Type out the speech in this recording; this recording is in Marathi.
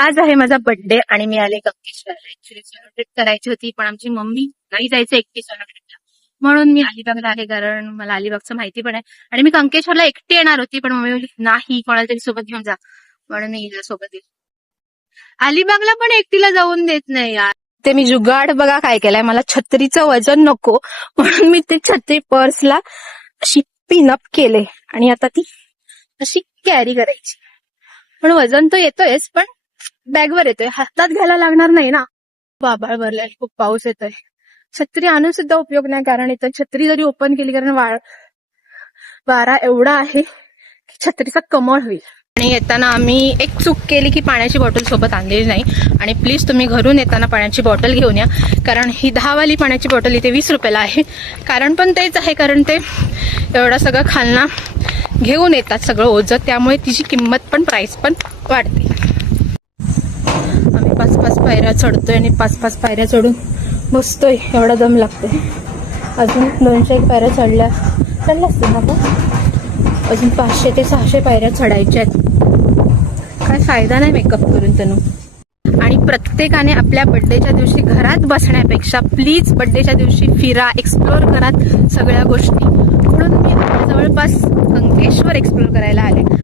आज आहे माझा बर्थडे आणि मी आले कंकेश्वरला. ऍक्च्युली सोलो ट्रिप करायची होती, पण आमची मम्मी नाही जायचं एकटी सोलो ट्रिपला, म्हणून मी अलिबागला आले. कारण मला अलिबागचं माहिती पण आहे आणि मी कंकेश्वरला एकटी येणार होती, पण मम्मी बोलली नाही, कोणाला तरी सोबत घेऊन जा, म्हणून मी हिला सोबत येईल. अलिबागला पण एकटीला जाऊन देत नाही यार. ते मी जुगाड बघा काय केलाय, मला छत्रीचं वजन नको म्हणून मी ते छत्री पर्सला अशी पिनअप केले आणि आता ती अशी कॅरी करायची. पण वजन तर येतोयच, पण बॅगवर येतोय, हातात घ्यायला लागणार नाही ना. आभाळ भरलाय, खूप पाऊस येतोय. छत्री आणून सुद्धा उपयोग नाही, कारण इथं छत्री जरी ओपन केली, कारण वारा एवढा आहे की छत्रीचा कमळ होईल. आणि येताना आम्ही एक चूक केली की पाण्याची बॉटल सोबत आणलेली नाही. आणि प्लीज तुम्ही घरून येताना पाण्याची बॉटल घेऊन या, कारण ही 10 वाली पाण्याची बॉटल इथे 20 रुपयाला आहे. कारण पण तेच आहे, कारण ते एवढं सगळं खालना घेऊन येतात सगळं ओझं, त्यामुळे तिची किंमत पण प्राइस पण वाढते. आम्ही 5-5 पायऱ्या चढतोय आणि 5-5 पायऱ्या चढून बसतोय, एवढा दम लागतोय. अजून 201 पायऱ्या चढल्या असतील ना, पण अजून 500 ते 600 पायऱ्या चढायच्या आहेत. काय फायदा नाही मेकअप करून तनु. आणि प्रत्येकाने आपल्या बर्थडेच्या दिवशी घरात बसण्यापेक्षा प्लीज बर्थडेच्या दिवशी फिरा, एक्सप्लोर करा सगळ्या गोष्टी. म्हणून मी जवळपास कंकेश्वर एक्सप्लोर करायला आले.